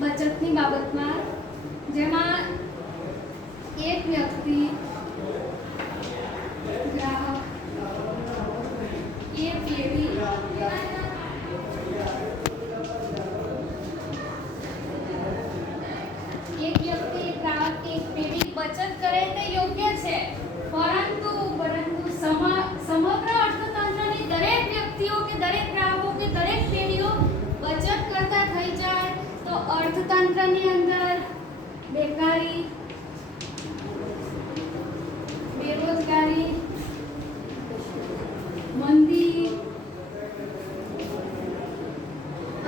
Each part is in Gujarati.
બચતની બાબતમાં, જેમાં એક વ્યક્તિ ગ્રાહક એ પેઢી બચત કરે તે યોગ્ય છે, પરંતુ સમગ્ર અર્થતંત્રની દરેક વ્યક્તિઓ કે દરેક ગ્રાહકો કે દરેક પેઢીઓ બચત કરતા થઈ જાય તો અર્થતંત્રની અંદર બેકારી, બેરોજગારી, મંદી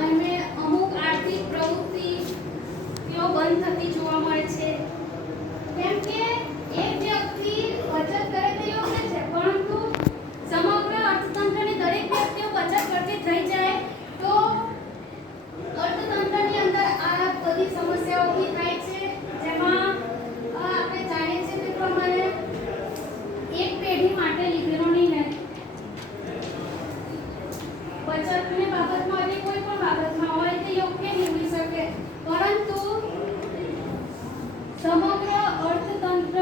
અને અમુક આર્થિક પ્રવૃત્તિઓ બંધ થતી જોવા મળે છે। કેમ કે એક વ્યક્તિ બચત કરે તે યોગ્ય છે, પરંતુ સમગ્ર અર્થતંત્રની દરેક વ્યક્તિઓ બચત કરતી થઈ જાય તો અર્થતંત્રની અંદર આ બધી સમસ્યાઓ ઊભી થાય છે, જેમાં આપણે જાણીએ છીએ તે પ્રમાણે એક પેઢી માટે લીધેલો નિર્ણય બચતની બાબતમાં કે કોઈ પણ બાબતમાં હોય તે યોગ્ય નીવડી શકે, પરંતુ સમગ્ર અર્થતંત્ર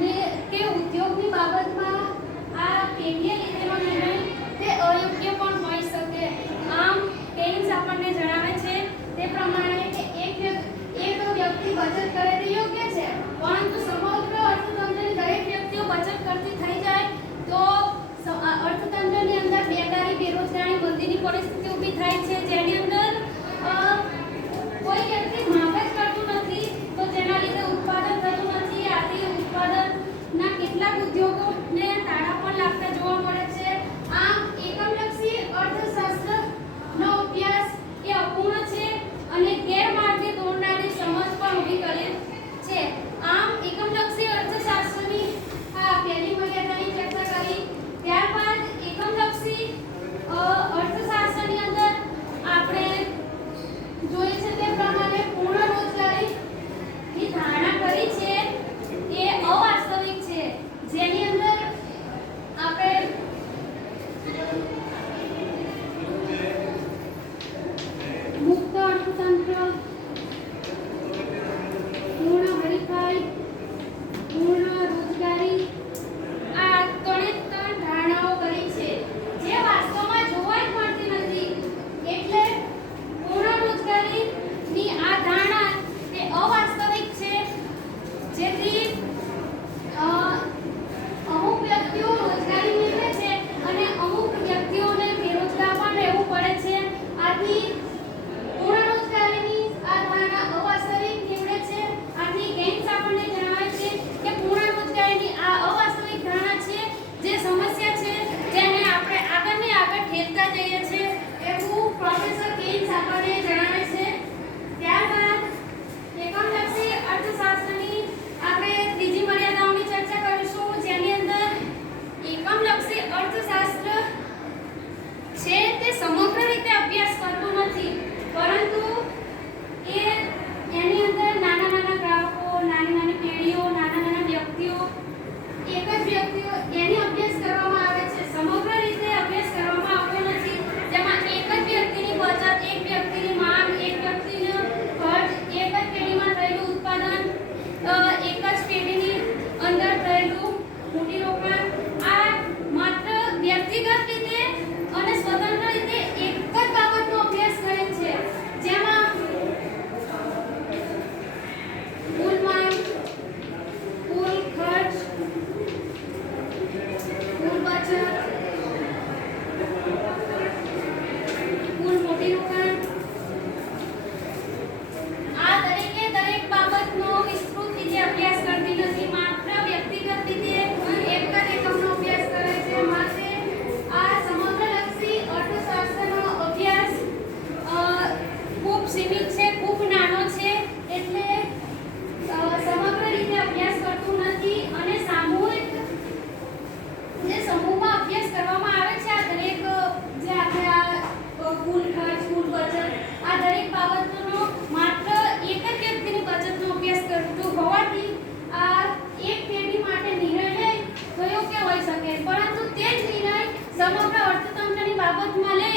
ને કે ઉદ્યોગની બાબતમાં આ પેઢીએ લીધેલો નિર્ણય તે અયોગ્ય પણ હોઈ શકે। આમ કેન્સ આપણને જણાવે છે તે પ્રમાણે કે એક વ્યક્તિ બચત કરે તે યોગ્ય છે, પરંતુ સમગ્ર અર્થતંત્રની દરેક વ્યક્તિઓ બચત કરતી થઈ જાય તો અર્થતંત્રની અંદર બેકારી, બેરોજગારી, મંદીની પરિસ્થિતિ ઊભી થાય છે, જેની અંદર કોઈ વ્યક્તિ માંગ જ કરતું નથી તો જેના લીધે ઉત્પાદન થતું નથી। આથી ઉત્પાદનના કેટલાક ઉદ્યોગોને તાળા પણ લાગતા જોવા મળે છે। આમ એકમલક્ષી અર્થશાસ્ત્રનો અભ્યાસ એ અપૂર્ણ છે અને ગેરમાર્ગે દોરનારી સમજ પણ ઊભી કરે છે। આમ એકમલક્ષી અર્થશાસ્ત્રની આ પહેલી મર્યાદાની ચર્ચા કરી, ત્યારબાદ એકમલક્ષી અર્થશાસ્ત્રની અંદર આપણે જોઈએ છે તે પ્રમાણે પૂર્ણ રોજગારીની ધારણા કરી છે એ અવાસ્તવિક છે, જેની અંદર આપણે મુક્ત અર્થતંત્ર, પૂર્ણ હરીફાઈ, પૂર્ણ રોજગારી આ ત્રણે ત્રણ ધારણાઓ કરી છે, જે વાસ્તવમાં જોવા જ મળતી નથી। એટલે પૂર્ણ રોજગારીની આ ધારણા તે અવાસ્તવિક છે, જેથી અમુક વ્યક્તિઓ રોજગારી મેળવે છે અને અમુક વ્યક્તિઓને બેરોજગાર પણ રહેવું પડે છે। આથી પૂર્ણ રોજગારીની આ ધારણા અવાસ્તવિક નીવડે છે। આથી કેન્સ આપણને જણાવે છે કે પૂર્ણ રોજગારીની આ અવાસ્તવિક ધારણા છે, જે સમસ્યા છે જેને આપણે આગળ ઠેરતા જઈએ છીએ એવું પ્રોફેસર કેન્સ આપણને જણાવે છે। ત્યારબાદ એકમલક્ષી અર્થશાસ્ત્રની આપણે ત્રીજી મર્યાદાઓની ચર્ચા કરીશું, જેની અંદર એકમલક્ષી અર્થશાસ્ત્ર છે તે સમગ્ર રીતે અભ્યાસ કરતું નથી, પરંતુ એની અંદર નાના ગ્રાહકો, નાની પેઢીઓ, નાના વ્યક્તિઓ, એક જ વ્યક્તિઓ એની અભ્યાસ કરવામાં આવે છે, સમગ્ર રીતે અભ્યાસ કરવામાં આવતો નથી, જેમાં એક જ વ્યક્તિની બચત, એક વ્યક્તિની માંગ, એક વ્યક્તિનો ખર્ચ, એક જ પેઢીમાં થયેલું ઉત્પાદન, એક જ પેઢીની અંદર થયેલું મૂડીરોકાણ આ માત્ર વ્યક્તિગત રીતે અને સ્વતંત્ર રીતે એક જ બાબતનો અભ્યાસ કરે છે, જેમાં કુલ માંગ, કુલ ખર્ચ, કુલ બચત, કુલ મૂડીરોકાણ આ દરેક બાબતનો વિસ્તૃત રીતે અભ્યાસ કરતી નથી, માત્ર વ્યક્તિગત રીતે એક જ એકમનો અભ્યાસ કરે છે। માટે આ સમગ્રલક્ષી અર્થશાસ્ત્રનો અભ્યાસ ખૂબ સીમિત છે, ખૂબ નાનો છે, એટલે સમગ્ર રીતે અભ્યાસ કરતું નથી અને સામૂહિક જે સમૂહમાં અભ્યાસ કરવામાં આવે છે આ દરેક જે આપણે આ કુલ ખર્ચ, કુલ બચત આ દરેક બાબતોનો માત્ર એક જ વ્યક્તિની બચતનો અભ્યાસ કરતું હોવાથી આ એક પેઢી માટે નિર્ણય તો યોગ્ય હોઈ શકે, પરંતુ તે જ નિર્ણય સમગ્ર અર્થતંત્રની બાબતમાં લે